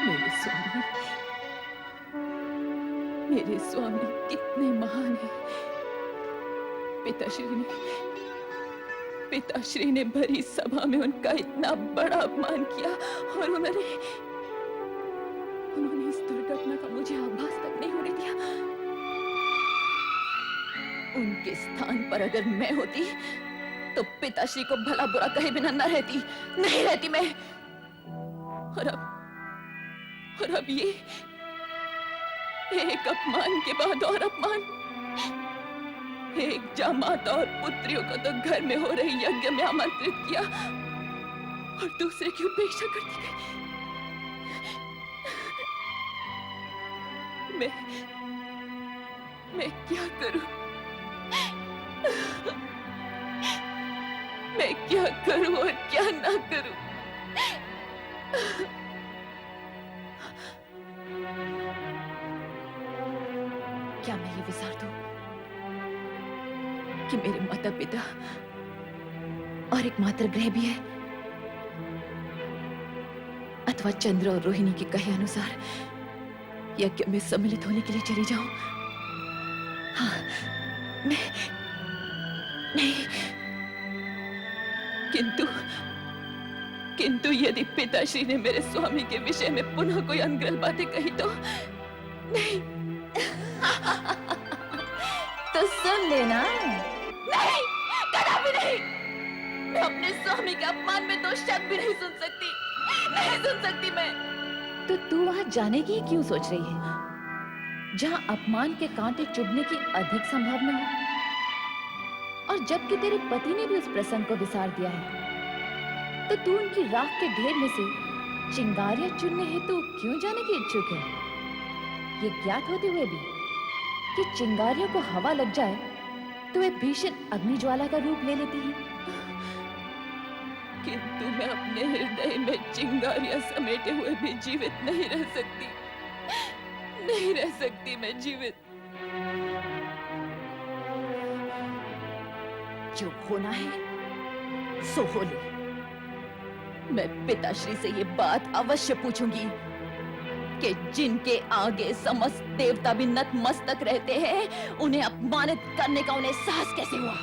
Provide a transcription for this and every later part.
मेरे स्वामी, मेरे स्वामी कितने महान हैं। पिताश्री ने भरी सभा में उनका इतना बड़ा अपमान किया और उन्होंने इस दुर्घटना का मुझे आभास तक नहीं होने दिया। उनके स्थान पर अगर मैं होती तो पिताश्री को भला बुरा कहे बिना न रहती, नहीं रहती मैं। और अब ये एक अपमान के बाद और अपमान। एक जामाता और पुत्रियों को तो घर में हो रही यज्ञ में आमंत्रित किया और दूसरे की उपेक्षा कर दी गई। मैं क्या करूं? मैं क्या करूं और क्या ना करूं? क्या मैं ये विचार दूं कि मेरे माता पिता और एक मात्र ग्रह भी है, अथवा चंद्र और रोहिणी के कहे अनुसार यज्ञ में सम्मिलित होने के लिए चली जाऊं? हाँ, नहीं, किंतु यदि पिताश्री ने मेरे स्वामी के विषय में पुनः कोई अनर्गल बातें कही तो नहीं। तो सुन लेना। नहीं, कदापि नहीं। मैं अपने स्वामी के अपमान में दो शब्द भी नहीं सुन सकती, नहीं सुन सकती मैं। तो तू वहां जाने की क्यों सोच रही है, जहां अपमान के कांटे चुभने की अधिक संभावना हो? और जबकि तेरे पति ने भी उस प्रसंग को विसार दिया है, तो तू उनकी राख के ढेर में से चिंगारियां चुनने हेतु क्यों जाने की इच्छुक है? ये ज्ञात होते हुए भी कि चिंगारियों को हवा लग जाए तो वे भीषण अग्निज्वाला का रूप ले लेती हैं। किंतु मैं अपने हृदय में चिंगारियां समेटे हुए भी जीवित नहीं रह सकती, नहीं रह सकती मैं जीवित। जो होना है सो हो ले। मैं पिताश्री से ये बात अवश्य पूछूंगी कि जिनके आगे समस्त देवता भी नतमस्तक रहते हैं, उन्हें अपमानित करने का उन्हें साहस कैसे हुआ?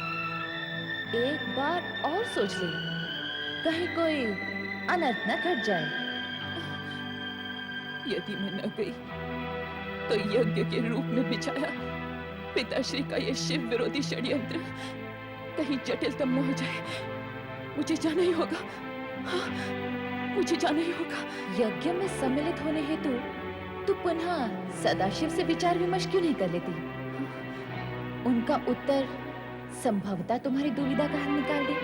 एक बार और सोच ले, कहीं कोई अनर्थ न घट जाए। यदि मैं न गई तो यज्ञ के रूप में बिछाया पिताश्री का ये शिव विरोधी षड्यंत्र कहीं जटिलतम न हो जाए। मुझे जाना ही होगा। हाँ, मुझे जाना ही होगा। यज्ञ में सम्मिलित होने हेतु तू पुनः सदाशिव से विचार विमर्श क्यों नहीं कर लेती? उनका उत्तर संभवतः तुम्हारी दुविधा का हल निकाल दे।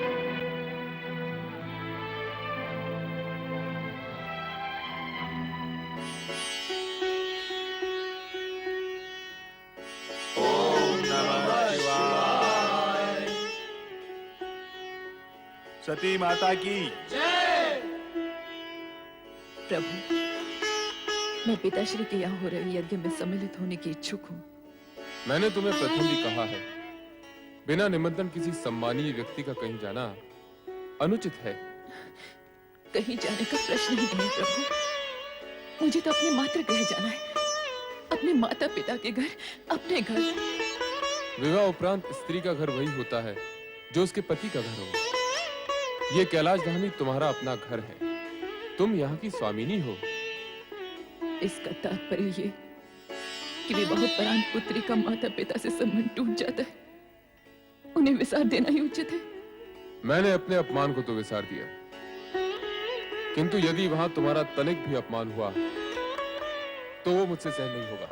सती माता की जय। प्रभु, मैं पिताश्री के यहाँ हो रहे यज्ञ में सम्मिलित होने की इच्छुक हूँ। मैंने तुम्हें प्रथम भी कहा है, बिना निमंत्रण किसी सम्मानीय व्यक्ति का कहीं जाना अनुचित है। कहीं जाने का प्रश्न ही नहीं प्रभु। मुझे तो अपने मातृ गृह जाना है, अपने माता पिता के घर, अपने घर। विवाह उपरांत स्त्री का घर वही होता है जो उसके पति का घर हो। ये कैलाश धामी तुम्हारा अपना घर है, तुम यहाँ की स्वामिनी हो। इसका तात्पर्य ये कि विवाहोपरांत पुत्री का माता पिता से संबंध टूट जाता है, उन्हें विसार देना ही उचित है। मैंने अपने अपमान को तो विसार दिया, किंतु यदि वहां तुम्हारा तनिक भी अपमान हुआ तो वो मुझसे सहन नहीं होगा।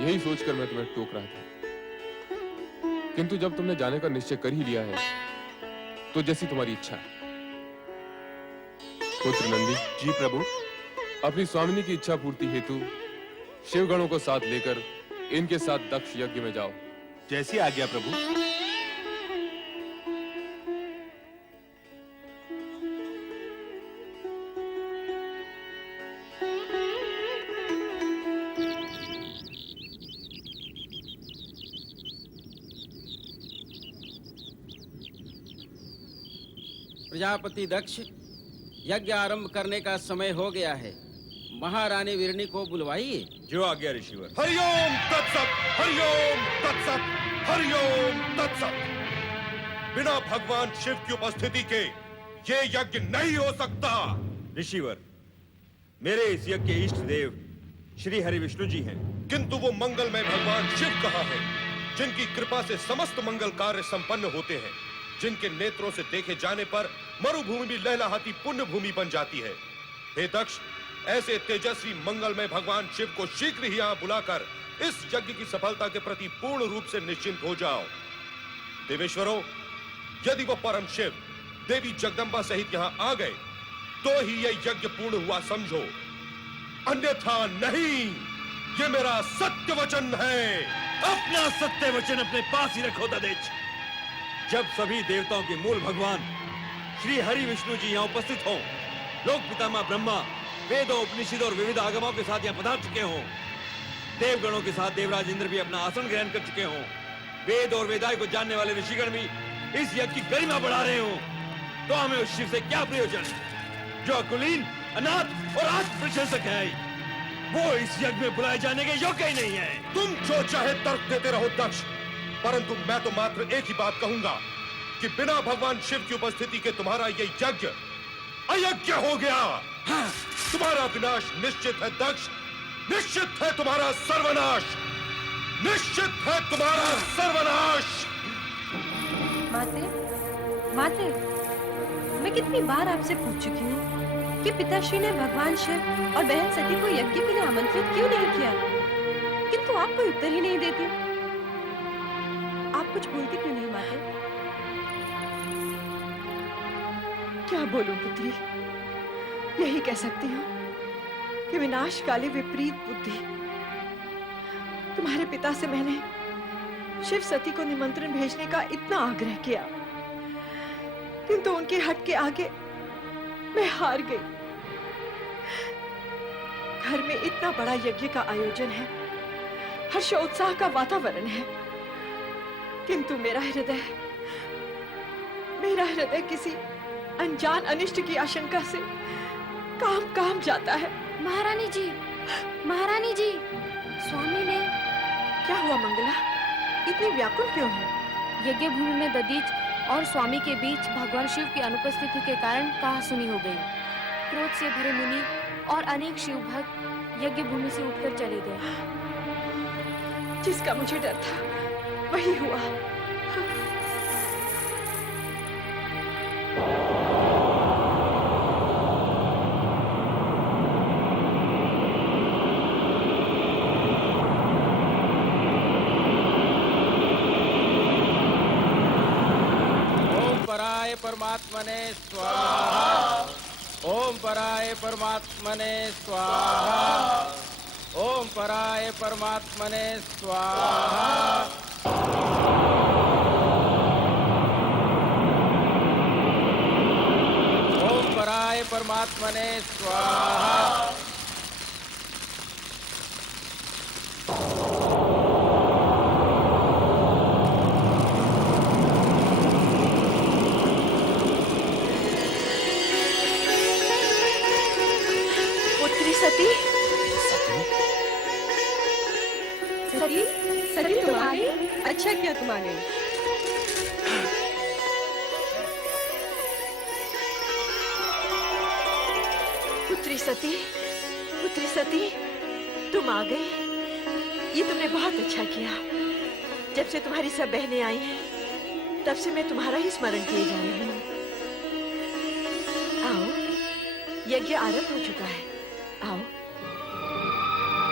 यही सोचकर मैं तुम्हें टोक रहा था, किंतु जब तुमने जाने का निश्चय कर ही लिया है तो जैसी तुम्हारी इच्छा। पुत्र नंदी। जी प्रभु। अपनी स्वामिनी की इच्छा पूर्ति हेतु शिवगणों को साथ लेकर इनके साथ दक्ष यज्ञ में जाओ। जैसी आज्ञा प्रभु। प्रजापति दक्ष यज्ञ आरंभ करने का समय हो गया है। महारानी वीरनी को बुलवाइए। जो आज्ञा ऋषिवर। हरिओम तत्सत, हरिओम तत्सत, हरिओम तत्सत। बिना भगवान शिव की उपस्थिति के ये यज्ञ नहीं हो सकता। ऋषिवर, मेरे इस यज्ञ के इष्ट देव श्री हरि विष्णु जी हैं। किंतु वो मंगलमय भगवान शिव कहाँ है, जिनकी कृपा से समस्त मंगल कार्य संपन्न होते हैं, जिनके नेत्रों से देखे जाने पर मरुभूमि भी लहलहाती पुण्य भूमि बन जाती है। हे दक्ष, ऐसे तेजस्वी मंगलमय भगवान शिव को शीघ्र ही यहाँ बुलाकर इस यज्ञ की सफलता के प्रति पूर्ण रूप से निश्चिंत हो जाओ। देवेश्वरों, यदि वो परम शिव देवी जगदम्बा सहित यहाँ आ गए तो ही यह यज्ञ पूर्ण हुआ समझो, अन्यथा नहीं। ये मेरा सत्य वचन है। अपना सत्य वचन अपने पास ही रखो ददेच। जब सभी देवताओं के मूल भगवान श्री हरि विष्णु जी यहाँ उपस्थित हों, लोक पितामह ब्रह्मा वेदों उपनिषदों और विविध आगमों के साथ यहाँ पधार चुके हों, देवगणों के साथ देवराज इंद्र भी अपना आसन ग्रहण कर चुके हों, वेद और वेदाय को जानने वाले ऋषिगण भी इस यज्ञ की गरिमा बढ़ा रहे हों, तो हमें उस शिव से क्या प्रयोजन जो अकुलीन, अनाथ और आत्म प्रशंसक है। वो इस यज्ञ में बुलाए जाने के योग्य ही नहीं है। तुम जो चाहे तर्क देते रहो दक्ष, परंतु मैं तो मात्र एक ही बात कहूंगा कि बिना भगवान शिव की उपस्थिति के तुम्हारा ये यज्ञ अयज्ञ हो गया। तुम्हारा विनाश निश्चित है दक्ष, निश्चित है तुम्हारा सर्वनाश, निश्चित है तुम्हारा सर्वनाश। माते, माते, मैं कितनी बार आपसे पूछ चुकी हूँ कि पिताश्री ने भगवान शिव और बहन सती को यज्ञ के लिए आमंत्रित क्यों नहीं किया, किंतु आप कोई उत्तर ही नहीं देते। आप कुछ बोलती क्यों नहीं माते? क्या बोलूं पुत्री, यही कह सकती हूँ कि विनाशकाली विपरीत बुद्धि। तुम्हारे पिता से मैंने शिव सती को निमंत्रण भेजने का इतना आग्रह किया, किंतु उनके हट के आगे मैं हार गई। घर में इतना बड़ा यज्ञ का आयोजन है, हर्षोत्साह का वातावरण है, किंतु मेरा हृदय किसी अनजान अनिष्ट की आशंका से काम काम जाता है। महारानी जी, महारानी जी, स्वामी ने। क्या हुआ मंगला, इतनी व्याकुल क्यों हो? यज्ञ भूमि में ददीच और स्वामी के बीच भगवान शिव की अनुपस्थिति के कारण कहासुनी हो गई। क्रोध से भरे मुनि और अनेक शिव भक्त यज्ञ भूमि से उठकर चले गए। जिसका मुझे डर था वही हुआ। परमात्मने स्वाहा। ओम पराय परमात्मने स्वाहा। ओम पराय परमात्मने स्वाहा। ओम पराय परमात्मने स्वाहा। सती, सती, सती तुम आ गई? अच्छा किया तुम आ गई। पुत्री सती, तुम आ गई। ये तुमने बहुत अच्छा किया। जब से तुम्हारी सब बहनें आई हैं, तब से मैं तुम्हारा ही स्मरण किए जा रही हूँ। आओ, यज्ञ आरंभ हो चुका है। आओ।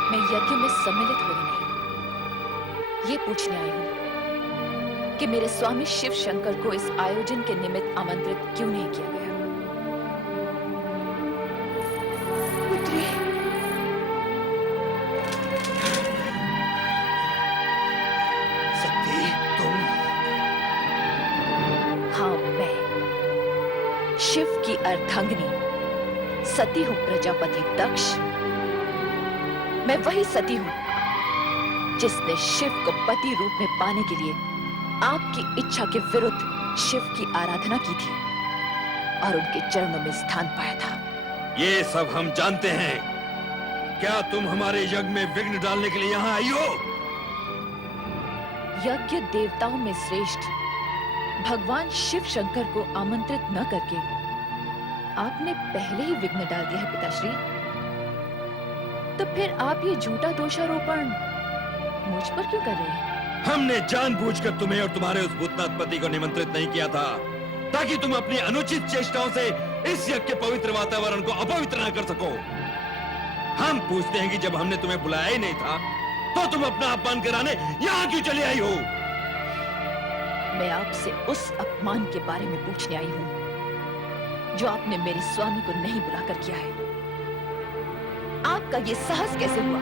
मैं यज्ञ में सम्मिलित हो नहीं, ये पूछने आई हूँ कि मेरे स्वामी शिव शंकर को इस आयोजन के निमित्त आमंत्रित क्यों नहीं किया गया। पुत्री, सती, तुम? हाँ, मैं शिव की अर्धांगिनी सती हूँ प्रजापति दक्ष। मैं वही सती हूँ जिसने शिव को पति रूप में पाने के लिए आपकी इच्छा के विरुद्ध शिव की आराधना की थी और उनके चरणों में स्थान पाया था। ये सब हम जानते हैं। क्या तुम हमारे यज्ञ में विघ्न डालने के लिए यहाँ आई हो? यज्ञ देवताओं में श्रेष्ठ भगवान शिव शंकर को आमंत्रित न करके आपने पहले ही विघ्न डाल दिया है पिताश्री। तो फिर आप ये झूठा दोषारोपण मुझ पर क्यों कर रहे हैं? हमने जानबूझकर तुम्हें और तुम्हारे उस भूतनाथ पति को निमंत्रित नहीं किया था, ताकि तुम अपनी अनुचित चेष्टाओं से इस यज्ञ के पवित्र वातावरण को अपवित्र न कर सको। हम पूछते हैं कि जब हमने तुम्हें बुलाया ही नहीं था, तो तुम अपना अपमान कराने यहाँ क्यों चली आई हो? मैं आपसे उस अपमान के बारे में पूछने आई हूँ जो आपने मेरे स्वामी को नहीं बुलाकर किया है। आपका ये साहस कैसे हुआ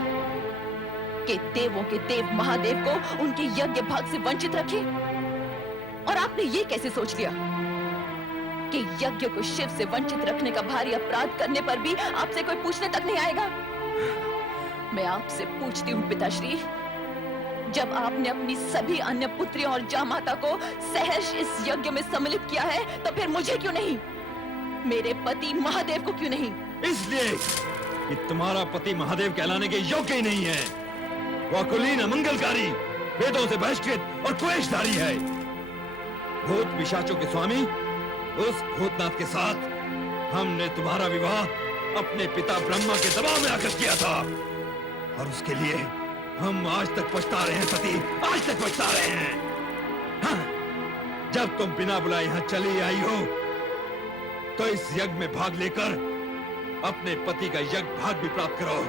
कि देवों के देव महादेव को उनके यज्ञ भाग से वंचित रखे? और आपने ये कैसे सोच लिया कि यज्ञ को शिव से वंचित रखने का भारी अपराध करने पर भी आपसे कोई पूछने तक नहीं आएगा? मैं आपसे पूछती हूँ पिताश्री, जब आपने अपनी सभी अन्य पुत्रियों और जामाता को सहर्ष इस यज्ञ में सम्मिलित किया है, तो फिर मुझे क्यों नहीं? मेरे पति महादेव को क्यों नहीं? इसलिए कि तुम्हारा पति महादेव कहलाने के योग्य ही नहीं है। वह कुलीन अमंगलकारी, वेदों से बहिष्कृत और क्लेशधारी है। भूत पिशाचों के स्वामी उस भूतनाथ के साथ हमने तुम्हारा विवाह अपने पिता ब्रह्मा के दबाव में आकर किया था, और उसके लिए हम आज तक पछता रहे हैं सती, आज तक पछता रहे हैं। हाँ, जब तुम बिना बुलाए यहाँ चली आई हो, तो इस यज्ञ में भाग लेकर अपने पति का यज्ञ भाग भी प्राप्त करो।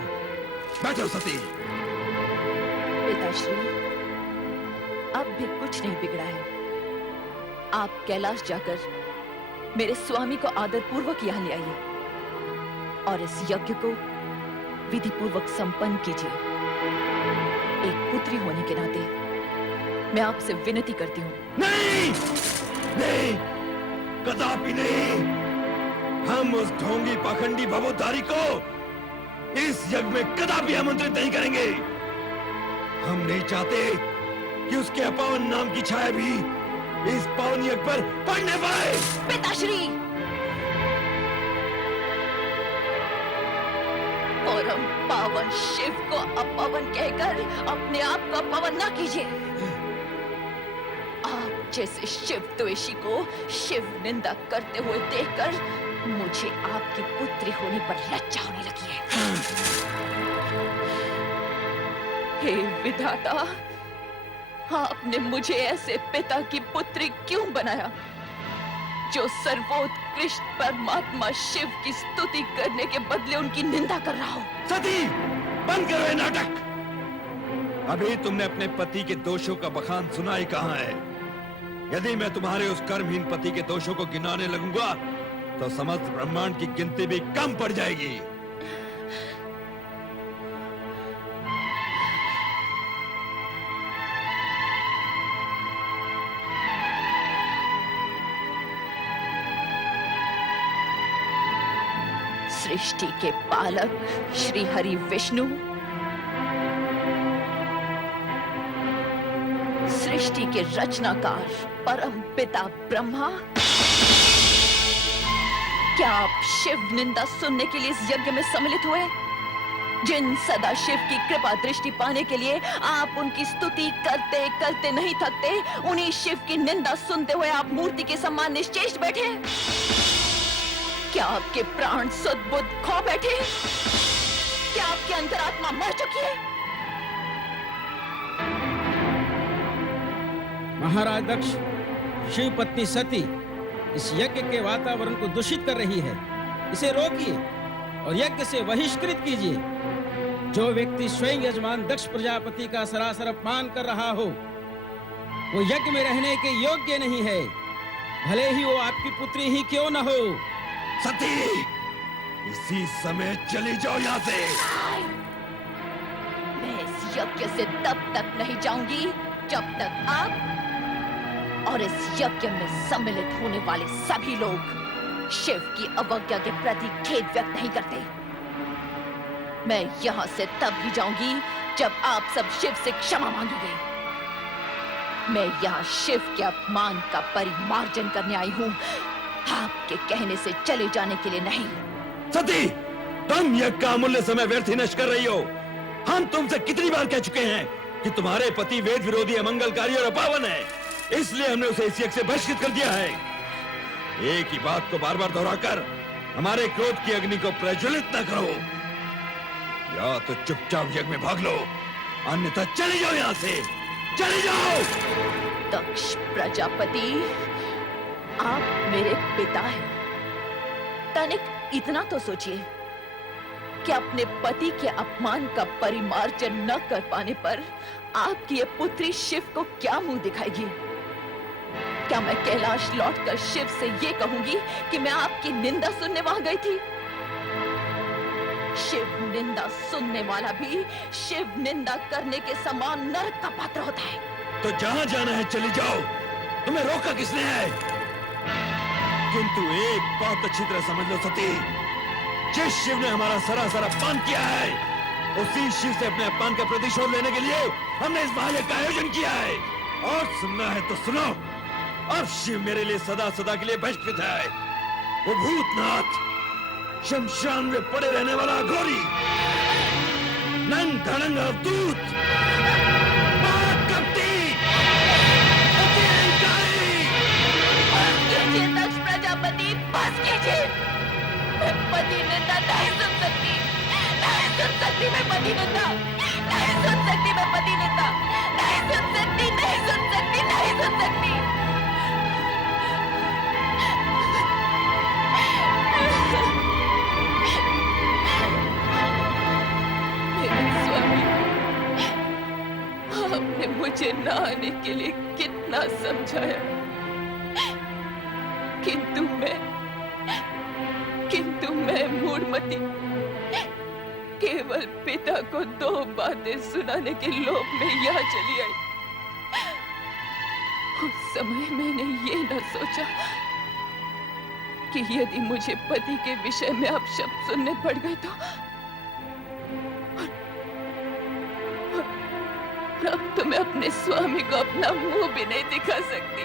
बैठो सती। पिताश्री, अब भी कुछ नहीं बिगड़ा है। आप कैलाश जाकर मेरे स्वामी को आदर पूर्वक यहाँ ले आइए और इस यज्ञ को विधि पूर्वक संपन्न कीजिए। एक पुत्री होने के नाते मैं आपसे विनती करती हूँ। नहीं, नहीं, कदापि नहीं। हम उस ढोंगी पाखंडी भवोद्धारी को इस यज्ञ में कदापि आमंत्रित नहीं करेंगे। हम नहीं चाहते कि उसके अपावन नाम की छाया भी इस पावन यज्ञ पर पड़ने पाए। पिताश्री, परम पावन शिव को अपवन कहकर अपने आप को अपवन ना कीजिए। आप जैसे शिव द्वेषी को शिव निंदा करते हुए देखकर मुझे आपकी पुत्री होने पर लज्जा होने लगी है। हे विधाता, आपने मुझे ऐसे पिता की पुत्री क्यों बनाया जो सर्वोत्कृष्ट परमात्मा शिव की स्तुति करने के बदले उनकी निंदा कर रहा हो? सती, बंद करो ये नाटक। अभी तुमने अपने पति के दोषों का बखान सुना ही कहाँ है? यदि मैं तुम्हारे उस कर्महीन पति के दोषों को गिनाने लगूंगा, तो समस्त ब्रह्मांड की गिनती भी कम पड़ जाएगी। सृष्टि के पालक श्री हरि विष्णु, सृष्टि के रचनाकार परम पिता ब्रह्मा, क्या आप शिव निंदा सुनने के लिए इस यज्ञ में सम्मिलित हुए? जिन सदा शिव की कृपा दृष्टि पाने के लिए आप उनकी स्तुति करते करते नहीं थकते, उन्हीं शिव की निंदा सुनते हुए आप मूर्ति के समान निश्चेष्ट बैठे? क्या आपके प्राण सुध बुद्ध खो बैठे? क्या आपकी अंतरात्मा मर चुकी है? महाराज दक्ष, शिव पत्नी सती इस यज्ञ के वातावरण को दूषित कर रही है। इसे रोकिए और यज्ञ से बहिष्कृत कीजिए। जो व्यक्ति स्वयं यजमान दक्ष प्रजापति का सरासर अपमान कर रहा हो, वो यज्ञ में रहने के योग्य नहीं है, भले ही वो आपकी पुत्री ही क्यों न हो। सती, इसी समय चली जाओ यहाँ से। मैं इस यज्ञ से तब तक नहीं जाऊंगी जब तक आप और इस यज्ञ में सम्मिलित होने वाले सभी लोग शिव की अवज्ञा के प्रति खेद व्यक्त नहीं करते। मैं यहाँ से तब ही जाऊंगी जब आप सब शिव से क्षमा मांगेंगे। मैं यहाँ शिव के अपमान का परिमार्जन करने आई हूँ, आपके कहने से चले जाने के लिए नहीं। सती, तुम यज्ञ का अमूल्य समय व्यर्थ ही नष्ट कर रही हो। हम तुमसे कितनी बार कह चुके हैं कि तुम्हारे पति वेद विरोधी, अमंगलकारी और अपावन है, इसलिए हमने उसे इस यज्ञ से बहिष्कृत कर दिया है। एक ही बात को बार बार दोहराकर हमारे क्रोध की अग्नि को प्रज्वलित न करो। या तो चुपचाप यज्ञ में भाग लो, अन्यथा चले जाओ यहाँ से, चले जाओ। दक्ष प्रजापति, आप मेरे पिता हैं। तनिक इतना तो सोचिए कि अपने पति के अपमान का परिमार्जन न कर पाने पर आपकी ये पुत्री शिव को क्या मुंह दिखाएगी? क्या मैं कैलाश लौटकर शिव से ये कहूंगी कि मैं आपकी निंदा सुनने वहां गई थी? शिव निंदा सुनने वाला भी शिव निंदा करने के समान नरक का पात्र होता है। तो जहां जाना है चली जाओ, तुम्हें रोका किसने है? किंतु एक बात अच्छी तरह समझ लो सती, जिस शिव ने हमारा सरासर अपमान किया है, उसी शिव से अपने अपमान का प्रतिशोध लेने के लिए हमने इस महायज्ञ का आयोजन किया है। और सुनना है तो सुनो, अब शिव मेरे लिए सदा सदा के लिए बहिष्कृत है। वो भूतनाथ, शमशान में पड़े रहने वाला अघोरी, नंग धड़ंग अवधूत, दक्ष प्रजापति, बस कीजिए। मैं पति निंदा नहीं सुन सकती, नहीं सुन सकती। मैं पति निंदा नहीं सुन सकती, मैं पति निंदा नहीं सुन सकती, नहीं सुन सकती, नहीं सुन सकती। मेरे स्वामी, आपने मुझे न आने के लिए कितना समझाया, किंतु मैं मूढ़मती केवल पिता को 2 बातें सुनाने के लोभ में यहाँ चली आई। उस समय मैंने ये न सोचा कि यदि मुझे पति के विषय में अपशब्द सुनने पड़ गए तो अब तो मैं अपने स्वामी को अपना मुंह भी नहीं दिखा सकती।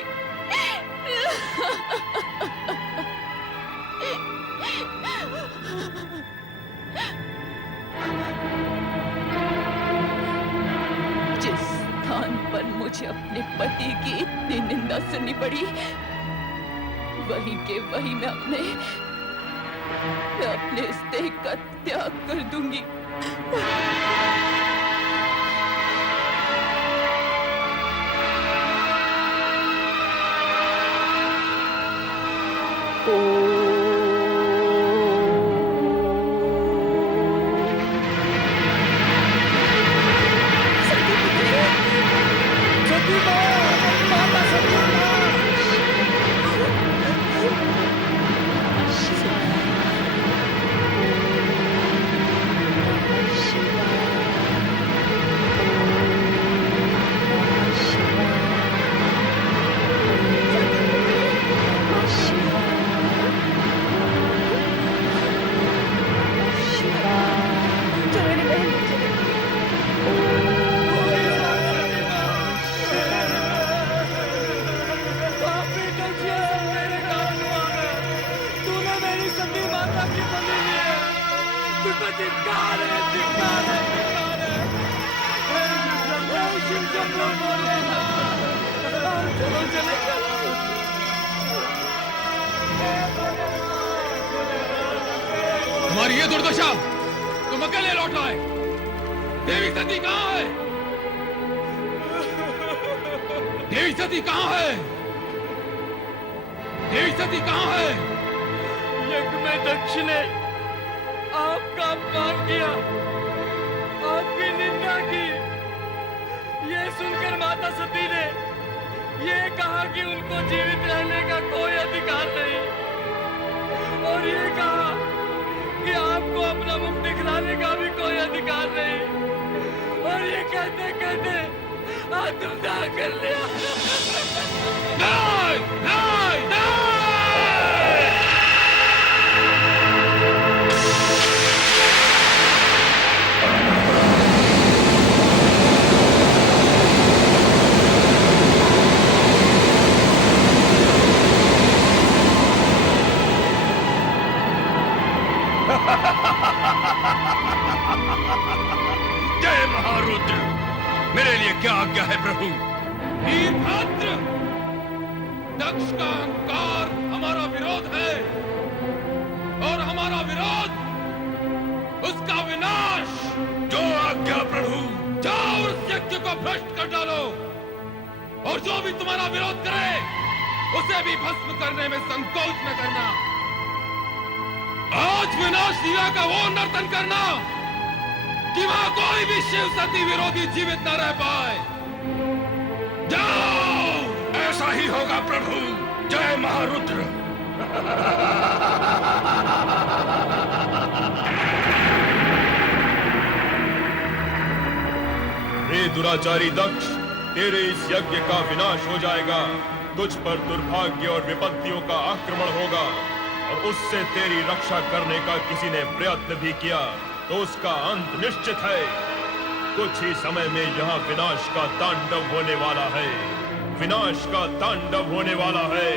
जिस स्थान पर मुझे अपने पति की इतनी निंदा सुननी पड़ी, वहीं के वहीं मैं अपने इस देह का त्याग कर दूंगी। तुम्हारी ये दुर्दशा, तुम अकेले लौट आए। देवी सती कहाँ है? देवी सती कहाँ है? देवी सती कहाँ है? यज्ञ में दक्ष ने आपका अपमान किया, आपकी निंदा की। ये सुनकर माता सती ने ये कहा कि उनको जीवित रहने का कोई अधिकार नहीं, और ये कहा कि आपको अपना मुख दिखलाने का भी कोई अधिकार नहीं। और ये कहते कहते आत्मदाह कर लिया। नहीं, नहीं, नहीं! मेरे लिए क्या आज्ञा है प्रभु? वीरभद्र, दक्ष का अहंकार हमारा विरोध है और हमारा विरोध उसका विनाश। जो आज्ञा प्रभु। जाओ और उस यज्ञ को भ्रष्ट कर डालो और जो भी तुम्हारा विरोध करे उसे भी भस्म करने में संकोच न करना। आज विनाश लीला का वो नर्तन करना कि वहां कोई भी शिव सती विरोधी जीवित न रह पाए। जाओ। ऐसा ही होगा प्रभु। जय महारुद्र। हे दुराचारी दक्ष, तेरे इस यज्ञ का विनाश हो जाएगा। तुझ पर दुर्भाग्य और विपत्तियों का आक्रमण होगा और उससे तेरी रक्षा करने का किसी ने प्रयत्न भी किया तो उसका अंत निश्चित है। कुछ ही समय में यहाँ विनाश का तांडव होने वाला है। विनाश का तांडव होने वाला है।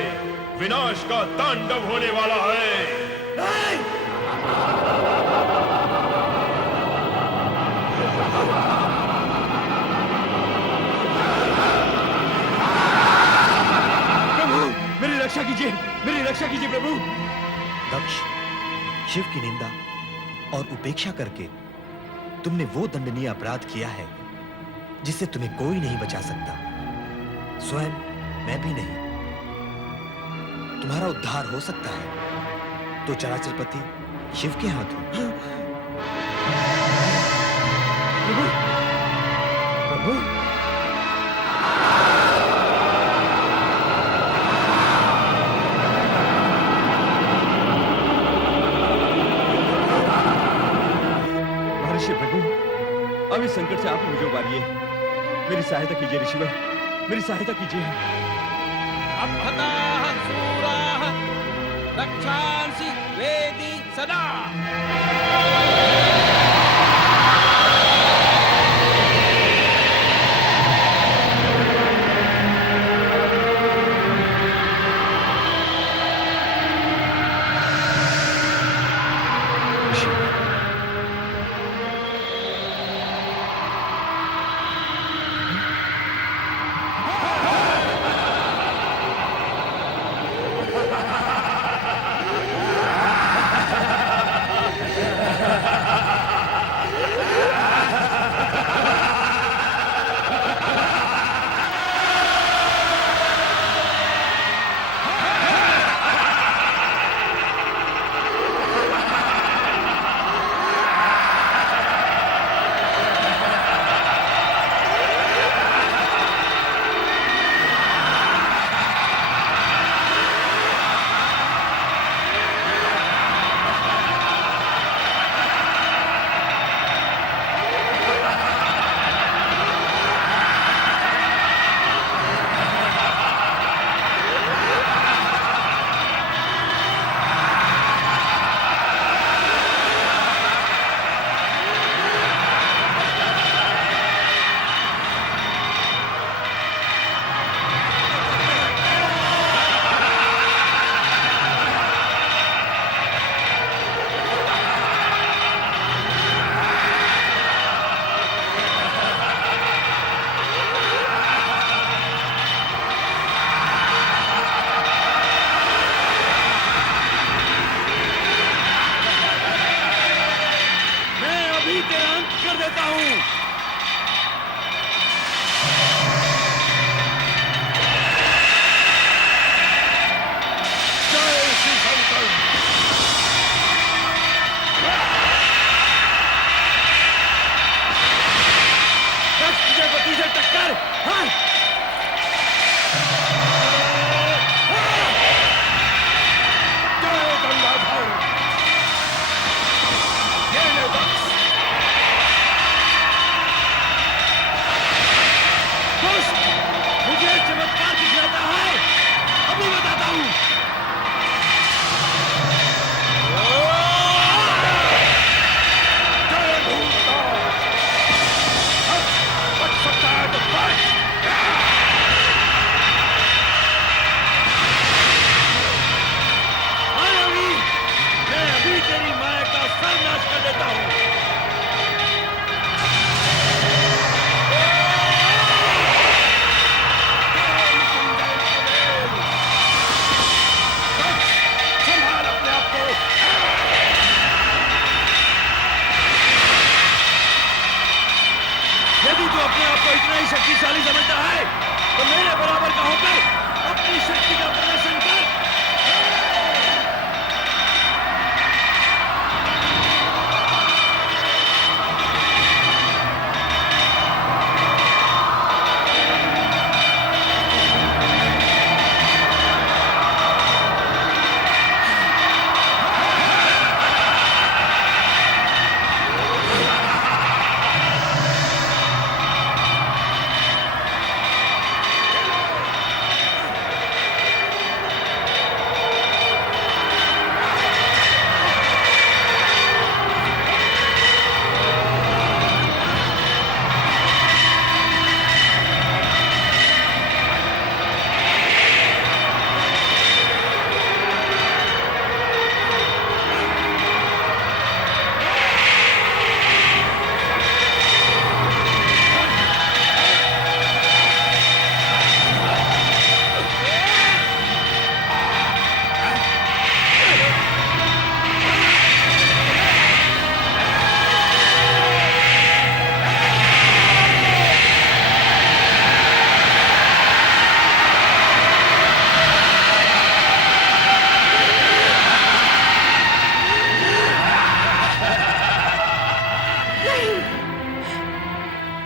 विनाश का तांडव होने वाला है। मेरी रक्षा कीजिए, मेरी रक्षा कीजिए प्रभु। दक्ष, शिव की निंदा और उपेक्षा करके तुमने वो दंडनीय अपराध किया है जिससे तुम्हें कोई नहीं बचा सकता, स्वयं मैं भी नहीं। तुम्हारा उद्धार हो सकता है तो चराचरपति शिव के हाथ हो। प्रभु, प्रभु, अब इस संकट से आप मुझे उबारिए। मेरी सहायता कीजिए ऋषिवर, मेरी सहायता कीजिए। अपहताः शूराः रक्षांसि वेदी सदा। सकता है तो बच। ही शक्तिशाली समझता है तो मेरे बराबर का होकर अपनी शक्ति का प्रदर्शन कर।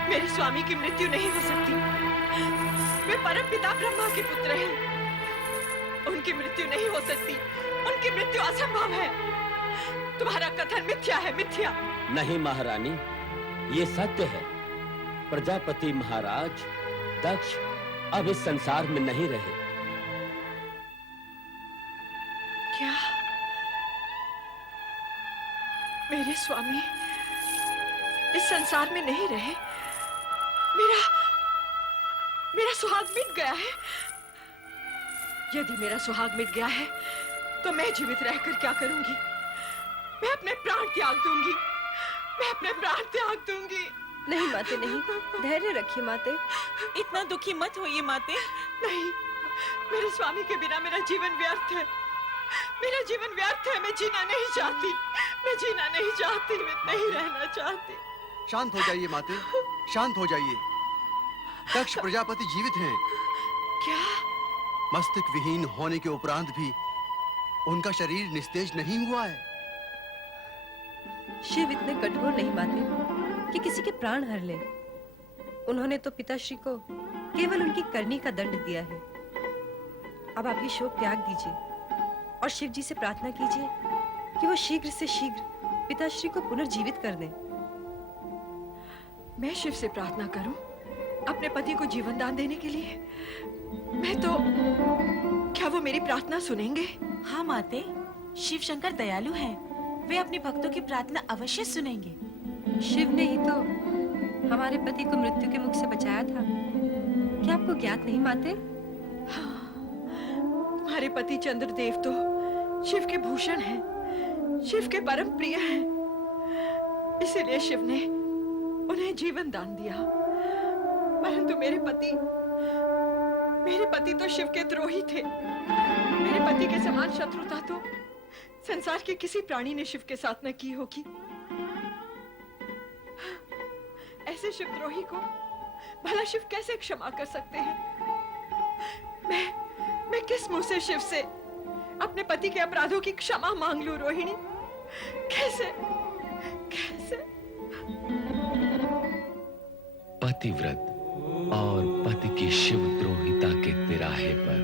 मेरे स्वामी की मृत्यु नहीं हो सकती। वे परम पिता ब्रह्मा के पुत्र हैं। उनकी मृत्यु नहीं हो सकती। उनकी मृत्यु असंभव है। तुम्हारा कथन मिथ्या है, मिथ्या। नहीं महारानी, ये सत्य है। प्रजापति महाराज दक्ष अब इस संसार में नहीं रहे। क्या मेरे स्वामी इस संसार में नहीं रहे? मेरा सुहाग मिट गया है। यदि मेरा सुहाग मिट गया है तो मैं जीवित रहकर क्या करूंगी? मैं अपने प्राण त्याग दूंगी। मैं अपने प्राण त्याग दूंगी। नहीं माते, नहीं, धैर्य रखिए माते। इतना दुखी मत होइए माते। नहीं, मेरे स्वामी के बिना मेरा जीवन व्यर्थ है। मेरा जीवन व्यर्थ है। मैं जीना नहीं चाहती। मैं जीना नहीं चाहती। मैं नहीं रहना चाहती। शांत हो जाइए माते, शांत हो जाइए। दक्ष प्रजापति जीवित हैं। क्या? मस्तक विहीन होने के उपरांत भी उनका शरीर निस्तेज नहीं हुआ है। शिव इतने कठोर नहीं माते कि किसी के प्राण हर ले। उन्होंने तो पिताश्री को केवल उनकी करनी का दंड दिया है। अब आप ये शोक त्याग दीजिए और शिव जी से प्रार्थना कीजिए कि वो शीघ्र से शीघ्र पिताश्री को पुनर्जीवित कर दें। मैं शिव से प्रार्थना करूं अपने पति को जीवन दान देने के लिए? मैं तो, क्या वो मेरी प्रार्थना सुनेंगे? हाँ माते, शिव शंकर दयालु हैं। वे अपने भक्तों की प्रार्थना अवश्य सुनेंगे। शिव ने ही तो हमारे पति को मृत्यु के मुख से बचाया था। क्या आपको ज्ञात नहीं माते? हाँ, तुम्हारे पति चंद्रदेव तो शिव के भूषण हैं, शिव के परम प्रिय हैं। इसीलिए शिव ने उन्हें जीवन दान दिया। परंतु मेरे पति तो शिव के द्रोही थे। मेरे पति के समान शत्रुता तो संसार के किसी प्राणी ने शिव के साथ न की होगी। ऐसे शिवद्रोही को भला शिव कैसे क्षमा कर सकते हैं? मैं किस मुंह से शिव से अपने पति के अपराधों की क्षमा मांग लूं रोहिणी? कैसे? पतिव्रत और पति की शिवद्रोहिता के तिराहे पर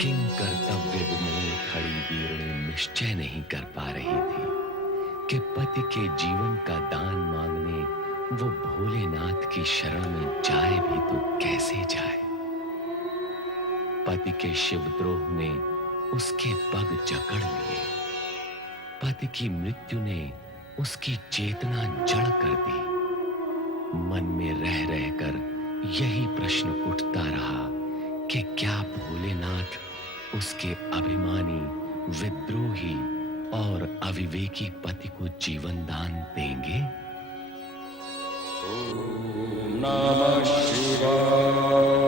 किंग कर्तव्य विमूढ़ खड़ी वीरणी निश्चय नहीं कर पा रही थी कि पति के जीवन का दान मांगने वो भोलेनाथ की शरण में जाए भी तो कैसे जाए। पति के शिवद्रोह ने उसके पग जकड़ लिए। पति की मृत्यु ने उसकी चेतना जड़ कर दी। मन में रह रहकर यही प्रश्न उठता रहा कि क्या भोलेनाथ उसके अभिमानी, विद्रोही और अविवेकी पति को जीवन दान देंगे? ओम नमः शिवाय।